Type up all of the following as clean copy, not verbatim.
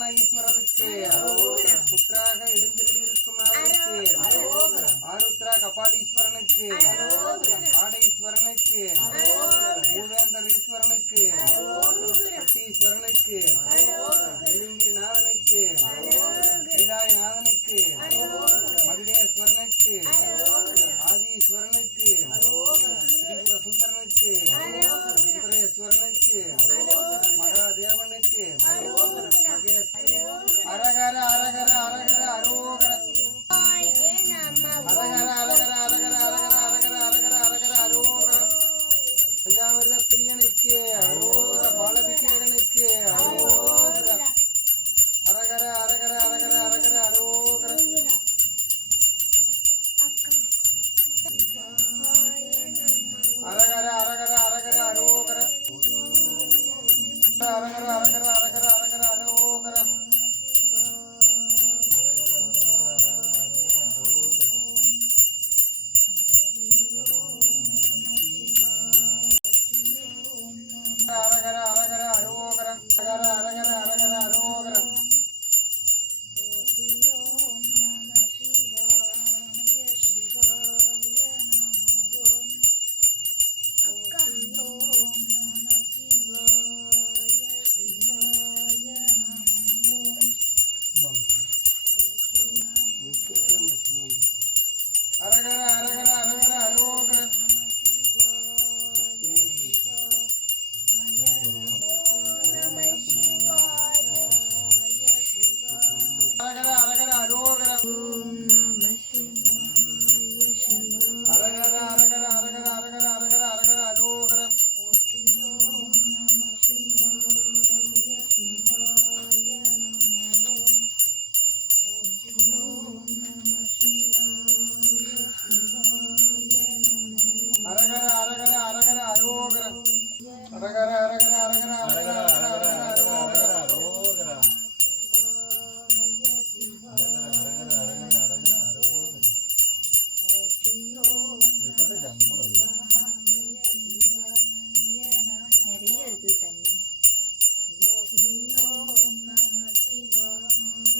பிரசன்ன ஈஸ்வரருக்கு புற்றாக எழுந்திரில் இருக்கும் ஆருத்ரா கபாலீஸ்வரனுக்கு ஆடீஸ்வரனுக்கு மூவேந்தர் ஈஸ்வரனுக்கு பட்டீஸ்வரனுக்கு வெள்ளிங்கிரிநாதனுக்கு கைலாயநாதனுக்கு மகுடேஸ்வரனுக்கு ஆதீஸ்வரனுக்கு திரிபுர சுந்தரனுக்கு சுந்தரேஸ்வரனுக்கு மகாதேவனுக்கு அரகர அரகர அரகர அரோகர அரகர அரகர அரகர அரகர அரகர அரகர அரகர அரோகர பஞ்சாமிர்த பிரியனுக்கு அரோகர பாலபிஷேகனுக்கு அரோகர அரகர அரகர அரகர அரகர அரோகர அரகர அரகர அரகர அரோகர அரகர அரகர அரகர அரகர அரோகர அரகர அரகர அரோகர அரகர அரகர அரகர அரோகர அரகர அரகர அரகர அரோகர அரகர அரகர அரோகர அரகர அரகர அரகர அரகர அரகர அரகர அரோகர அரகர அரகர அரகர அரோகர அரகர அரகர அரகர அரகர அரகர அரோகர நிறைய இருக்குது தண்ணி.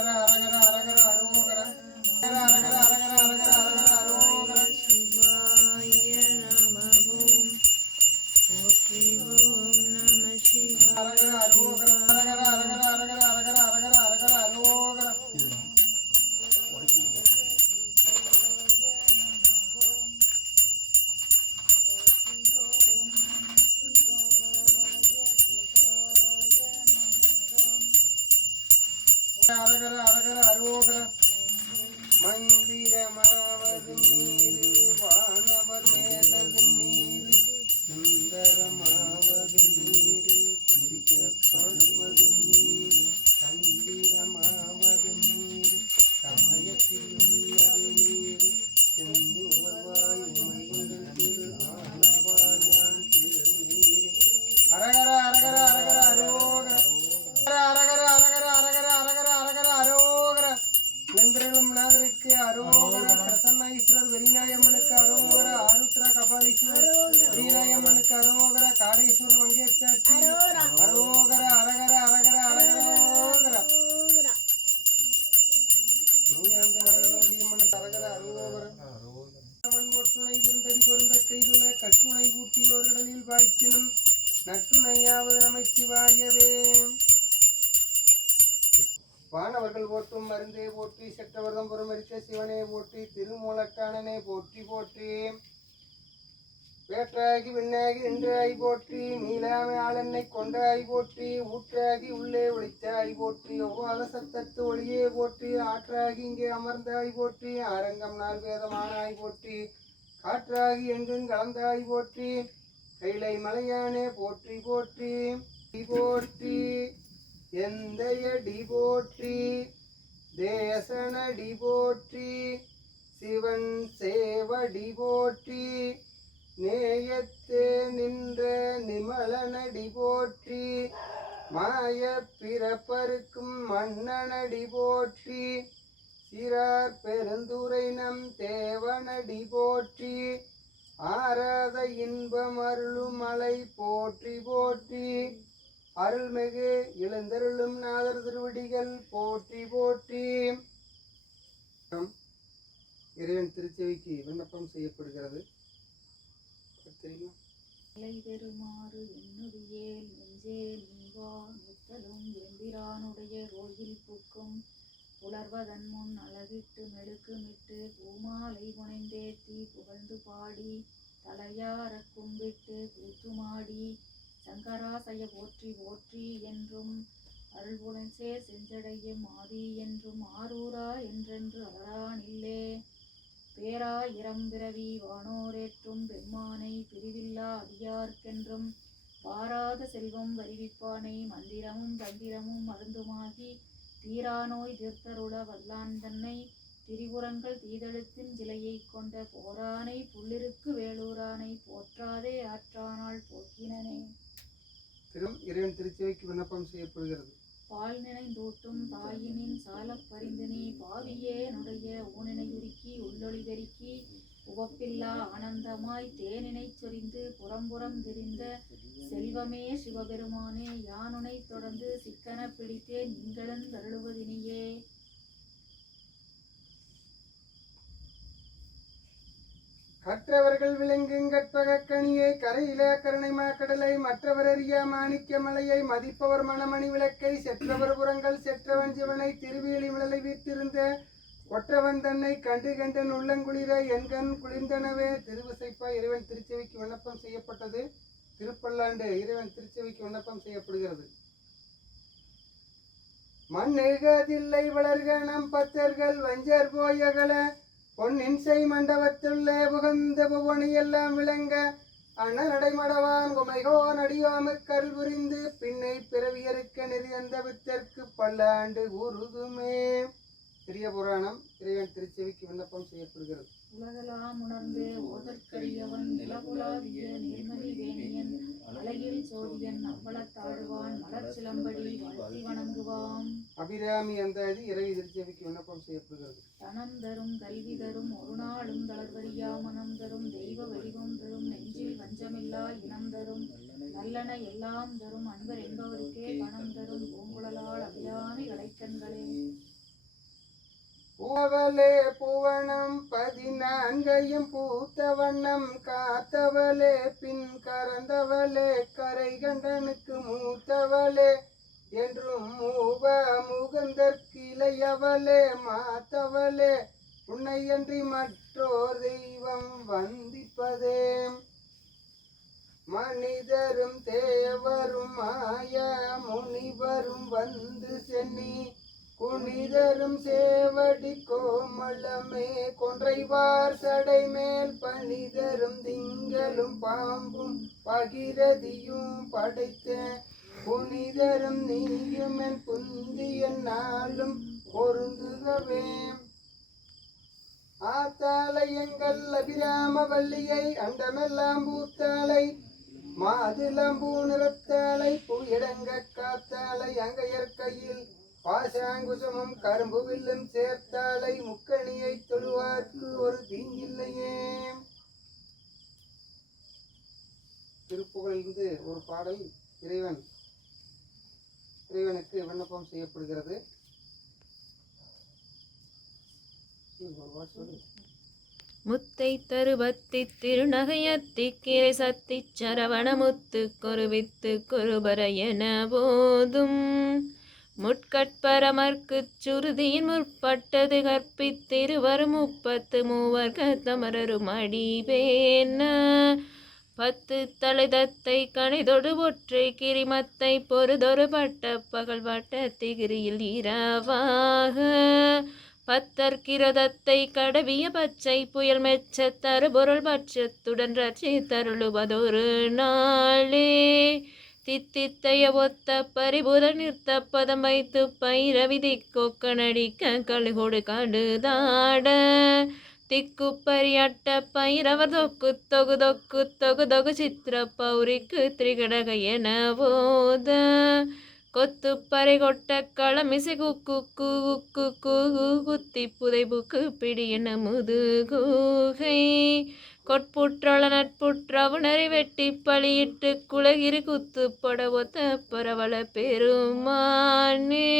அரகர அரகர அரோகர அரகர அரகர அரகர அரகர அரோகர சிவாய நமவோம். போற்றி ஓம் நம சிவாய. அரகர அரோகர அரகர அரகர அரகர அரகர அரகர அரகர அரோகர அரகர அரகர அரோகர மந்திரமாவது நீரு வானவர் மேலது நீரு சுந்தரமாவது நீரு துதிக்க படுவது நீரு தந்திரமாவது நீரு சமயத்தில் உள்ளது நீரு செந்து வருவாய் உமையுடன் திரு ஆழ்வாயான் திருநீரு அரகர அரகர அரகர அரோகர அரகர அரகர அரகர அரகர அரகர அரோகர இளந்திரளும் நாதருக்கு அரோகர பிரசன்ன ஈஸ்வரர் வெறிநாயம்மனுக்கு அரோகர ஆருத்ரா கபாலீஸ்வரர் வெறிநாயம்மனுக்கு அரோகர காடேஸ்வரர் வங்கேச்சாட்சி அரோகர அரகர அரகர அரகர நூயாந்தமனுக்கு அரகர அரோகர அவன் ஒற்றுணை இருந்தடி பொருந்த கைதுள்ள கட்டுணை ஊட்டியோர்களில் வாய்ச்சினும் நற்றுணையாவது நமச்சிவாயவே. வானவர்கள் போற்றும் மருந்தே போற்றி செற்றவர்தம் பொறுமரித்த சிவனே போற்றி திருமூலக்கானனே போற்றி போற்றி வேற்றாகி விண்ணாகி நின்றாய் போற்றி நீலாமை ஆளென்னை கொண்டாய் போற்றி ஊற்றாகி உள்ளே ஒளித்தாய் போற்றி ஒவ்வாத சத்தத்து ஒளியே போற்றி ஆற்றாகி இங்கே அமர்ந்தாய் போற்றி ஆரங்கம் நாள் வேதமானாய் போற்றி காற்றாகி எங்கும் கலந்தாய் போற்றி கைலை மலையானே போற்றி போற்றி போற்றி எந்தையடி போற்றி தேசனடி போற்றி சிவன் சேவடி போற்றி நேயத்தே நின்ற நிமலனடி போற்றி மாய பிறப்பருக்கும் மன்னனடி போற்றி சிறார் பெருந்துரை நம் தேவனடி போற்றி ஆராத இன்பம் அருளும் மலை போற்றி போற்றி அருள்மிகு இளந்தருளும் நாதர் திருவடிகள் போற்றி போற்றி. இறைவன் திருச்செவிக்கு விண்ணப்பம் செய்யப்படுகிறது. தெரியுமா? பெருமாறு என்னுடையேல் நெஞ்சே நீவா முத்தலும் எம்பிரானுடைய கோயில் பூக்கும் புலர்வதன் முன் அழகிட்டு மெழுக்குமிட்டு பூமாலை புனைந்தேத்தி புகழ்ந்து பாடி தலையார கும்பிட்டு கூத்துமாடி சங்கராசய போற்றி போற்றி என்றும் அருள்புலன்சே செஞ்சடையும் ஆதி என்றும் ஆரூரா என்றென்று அலரானில்லே பேரா இரம்பிரவி வானோரேற்றும் பெம்மானை பிரிவில்லா அடியார்க்கென்றும் வாராத செல்வம் வருவிப்பானை மந்திரமும் தந்திரமும் மருந்துமாகி தீராநோய் தீர்த்தருள வல்லான் தன்னை திரிபுரங்கள் தீதெழுத்தின் சிலையை கொண்ட போரானை புள்ளிருக்கு வேலூரானை போற்றாதே ஆற்றானால் போக்கினனே. இறைவன் திருச்செவிக்கு விண்ணப்பம் செய்யப்படுகிறது. பால் நினைந்தூட்டும் தாயினின் சாலப் பரிந்தினி பாவியே நுடைய ஊனினை உருக்கி உள்ளொளி பெருக்கி உவப்பில்லா ஆனந்தமாய் தேனினை சொரிந்து புறம்புறம் விரிந்த செல்வமே சிவபெருமானே யானுனை தொடர்ந்து சிக்கன பிடித்தேன் நீங்களும் தருளுவதினியே. கற்றவர்கள் விளங்கும் கற்பகக்கணியை கரையில கருணை மாக்கடலை மற்றவர் அறிய மாணிக்க மலையை மதிப்பவர் மணமணி விளக்கை செற்றவர் புறங்கள் செற்றவன் சிவனை திருவேலி மலை வீற்றிருந்த ஒற்றவன் தன்னை கண்டு கண்டன் உள்ளங்குளிர எண்கண் குளிர்ந்தனவே. திருவிசைப்பா இறைவன் திருச்செவிக்கு விண்ணப்பம் செய்யப்பட்டது. திருப்பல்லாண்டு இறைவன் திருச்செவிக்கு விண்ணப்பம் செய்யப்படுகிறது. மண்ணெழுகதில்லை வளர்க நம் பத்தர்கள் வஞ்சர் போயகல பொன்னின்சை மண்டபத்துள்ளே புகந்த புவனி எல்லாம் விளங்க அண்ணனடைமடவான் குமைகோ நடியோமுக்கருள் புரிந்து பின்னை பிறவியறுக்க நெறியந்த வித்தற்கு பல்லாண்டு உருதுமே. பெரிய புராணம் இறைவன் திருச்செவிக்கு விண்ணப்பம் செய்யப்படுகிறது. உலகலாம் உணர்ந்து ஓதற்கரியவன் நிலகுலாவிய நீர்மலி வேணியன் அழகில் சோதியன் அம்பலத்தாடுவான் மலர் சிலம்படி வாழ்த்தி வணங்குவான். அபிராமி அந்தாதி இறைவி திருச்செவிக்கு விண்ணப்பம் செய்யப்படுகிறது. தனம் தரும் கல்வி தரும் ஒரு நாளும் தளர்வரியா மனம் தரும் தெய்வ வடிவம் தரும் நெஞ்சில் வஞ்சமில்லா இனம் தரும் நல்லன எல்லாம் தரும் அன்பர் என்பவருக்கே பணம் தரும் பூங்குழலால் அபிராமி கடைக்கண்களே. பூவலே பூவனம் 14 பூத்த வண்ணம் காத்தவளே பின் கறந்தவளே கரை கண்டனுக்கு மூத்தவளே என்றும் மூவ முகந்தற்கிளையவளே மாத்தவளே உன்னையன்றி மற்றோர் தெய்வம் வந்திப்பதே. மனிதரும் தேவரும் மாய முனிவரும் வந்து சென்னி குனிதரும் சேவடி கோமளமே கொன்றைவார் சடை மேல் பனிதரும் திங்களும் பாம்பும் பகிரதியும் படைத்த புனிதரும் நீயும் என் புந்திய நாளும் பொருந்துகவே. ஆத்தாலை எங்கள் அபிராம வள்ளியை அண்டமெல்லாம் பூத்தாலை மாதுளம்பூ நிறத்தாலை பூயிடங்க காத்தாலை அங்கையர் கையில் பாசாங்குசமும் கரும்பு வில்லும் சேர்த்தாலை முக்கணியை தொழுவார்க்கு ஒரு தீங்கில்லையே. திருப்புகழிலிருந்து ஒரு பாடல் இறைவனுக்கு விண்ணப்பம் செய்யப்படுகிறது. முத்தை தருபத்தி திருநகையத்தி கீரை சத்தி சரவண முத்து கொருவித்து கொருபர என போதும் முட்கட்பரமர்க்குச் சுருதியின் முற்பட்டது கற்பித்திருவர் 33 தமரரும் அடிபேன 10 தலைதத்தை கணிதொடு ஒற்றை கிரிமத்தை பொறுதொரு பட்ட பகல் வட்ட திகிரியில் இரவாக 10 கிரதத்தை கடவிய பச்சை புயல் மெச்ச தருபொருள் பட்சத்துடன் ரட்சி தருளுவதொரு நாளே. தித்தித்தைய ஒத்த பரிபுத நிறுத்த பதம் வைத்து பைரவிதி கொக்கனடிக்க கழுகோடு கடுதாட திக்குப்பரியட்ட பைரவர் தொக்கு தொகு தொக்கு தொகு தொகு சித்திர பௌரிக்கு திரிகடக என போத கொத்துப்பறை கொட்ட களமிசை குக்கு குக்கு குத்தி புதை புக்கு பிடி என முதுகுகை கொட்புற்றள நட்புற்றவுணரை வெட்டி பலியிட்டு குலகிரி குத்து படவொத்த பரவல பெருமானே.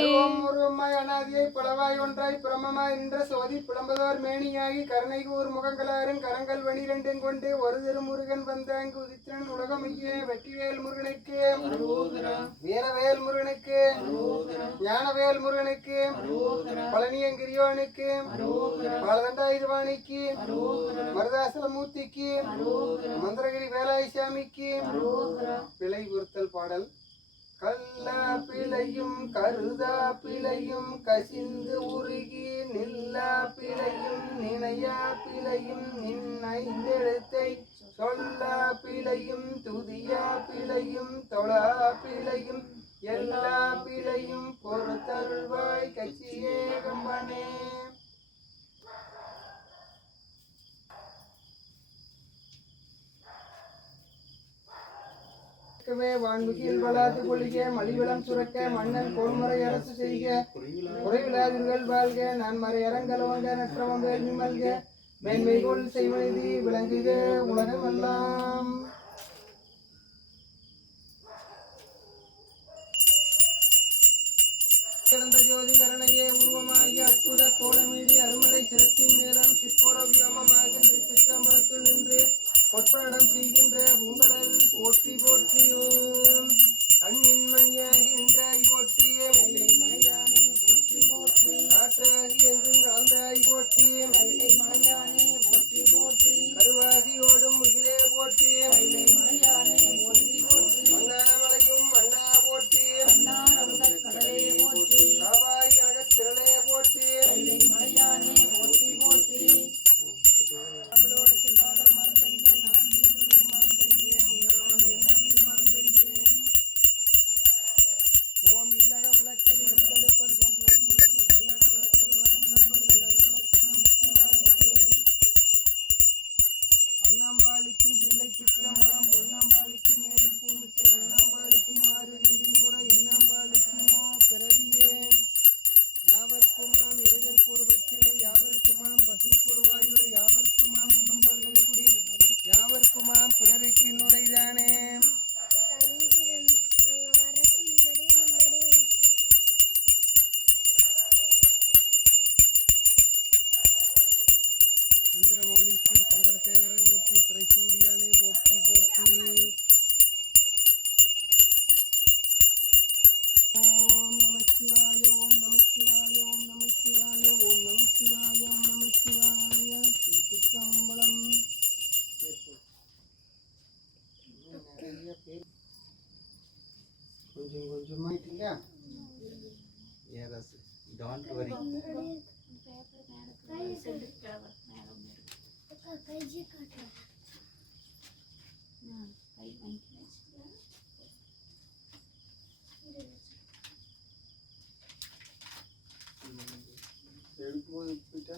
அருவம் உருவமாய் அனாதியை பலவாய் ஒன்றாய் பிரமமாய் நின்ற சோதி புலம்பதோர் மேனியாகி கருணை கூர் முகங்களாரும் கரங்கள் 12 கொண்டு ஒரு திருமுருகன் வந்த அங்கு உதித்திரன் உலகமையே வெற்றிவேல் முருகனுக்கு வீரவேல் முருகனுக்கு ஞானவேல் முருகனுக்கு பழனியங்கிரியோனுக்கு பாலதண்டாயுதவாணிக்கு மருதாசலமூர்த்திக்கு மந்திரகிரி வேலாய் சாமிக்கு பிழை பொருத்தல் பாடல். கல்லா பிழையும் கருதா பிழையும் கசிந்து உருகி நில்லா பிழையும் நினையா பிழையும் நின்னைந்தெழுத்தை சொல்லா பிழையும் துதியா பிழையும் தொழா பிழையும் எல்லா பிழையும் பொறுத்தருள்வாய் கட்சியே கம்பனே. வான்முகில் வளாது பொழிக மலிவளம் சுரக்க மன்னன் கோன்முறை அரசு செய்க குறைவிலாதிர்கள் வாழ்க நான் மறை அரங்கலவங்க நற்றவங்க நிமல்க மேன்மைகொள் செய்மனிதி விளங்குக உலகமெல்லாம். கிடந்த ஜோதி கரணையே உருவமாகி அற்புத கோலமீடி அருமறை சிரத்தின் மேலம் சிற்போர வியோமமாக திருச்சிற்றம்பலத்துள் நின்று பொற்படம் செய்கின்ற பூங்கடல் போற்றி போற்றியோம். கண்ணின் மணியாகி நின்றாய் போற்றி மலையானே போற்றி போற்றி காற்றாகி எங்கும் கலந்தாய் போற்றி மலையானே போற்றி போற்றி கருவாகி ஓடும் முகிலே போற்றி மலையானே போற்றி போற்றி மன்னாமலையும் மன்னா போற்றி கடலே போற்றி காவாய் அகத்திரளே போற்றி மலையானே போற்றி போற்றி. தமிழோடு சிவாடல் மறந்தறிய நான் தீங்குனை மறந்தறிய உண்ணாமல் என்னாவில் மறந்தறியேன். ஓம் இல்லக விளக்கது இருந்தெடுப்பது ஜோதி விளக்கு பல்லக விளக்கது வரம் கண்பது இல்லக விளக்கு நமச்சிவாயவே. அண்ணாம்பாளிக்கும் தில்லை சித்திரமலம் பொன்னம்பாளிக்கு மேலும் பூமிசை எண்ணாம்பாளிக்கு மாறு என்றின் கூற இன்னம்பாளிக்குமோ பிறவியே. யாவர்க்குமாம் இறைவர் கூறுவத்திலே யாவர்க்குமாம் பசுக்கூறு வாயுரை யாவர்க்குமாம் உண்ணும்பவர்கள் குடி யாவர்க்குமாம் பிறருக்கு நுரைதானே. சந்திரமௌலி ஸ்ரீ சந்திரசேகர போற்றி திரைசூடியானே போற்றி போற்றி. ஓம் நமச்சிவாய ஓம் நமச்சிவாய ஓம் நமச்சிவாய ஓம் நமச்சிவாய ஓம் நமச்சிவாய. திருச்சிற்றம்பலம். நிறைய பேர் கொஞ்சம் கொஞ்சமாயிட்டீங்க. Yes, don't worry. கை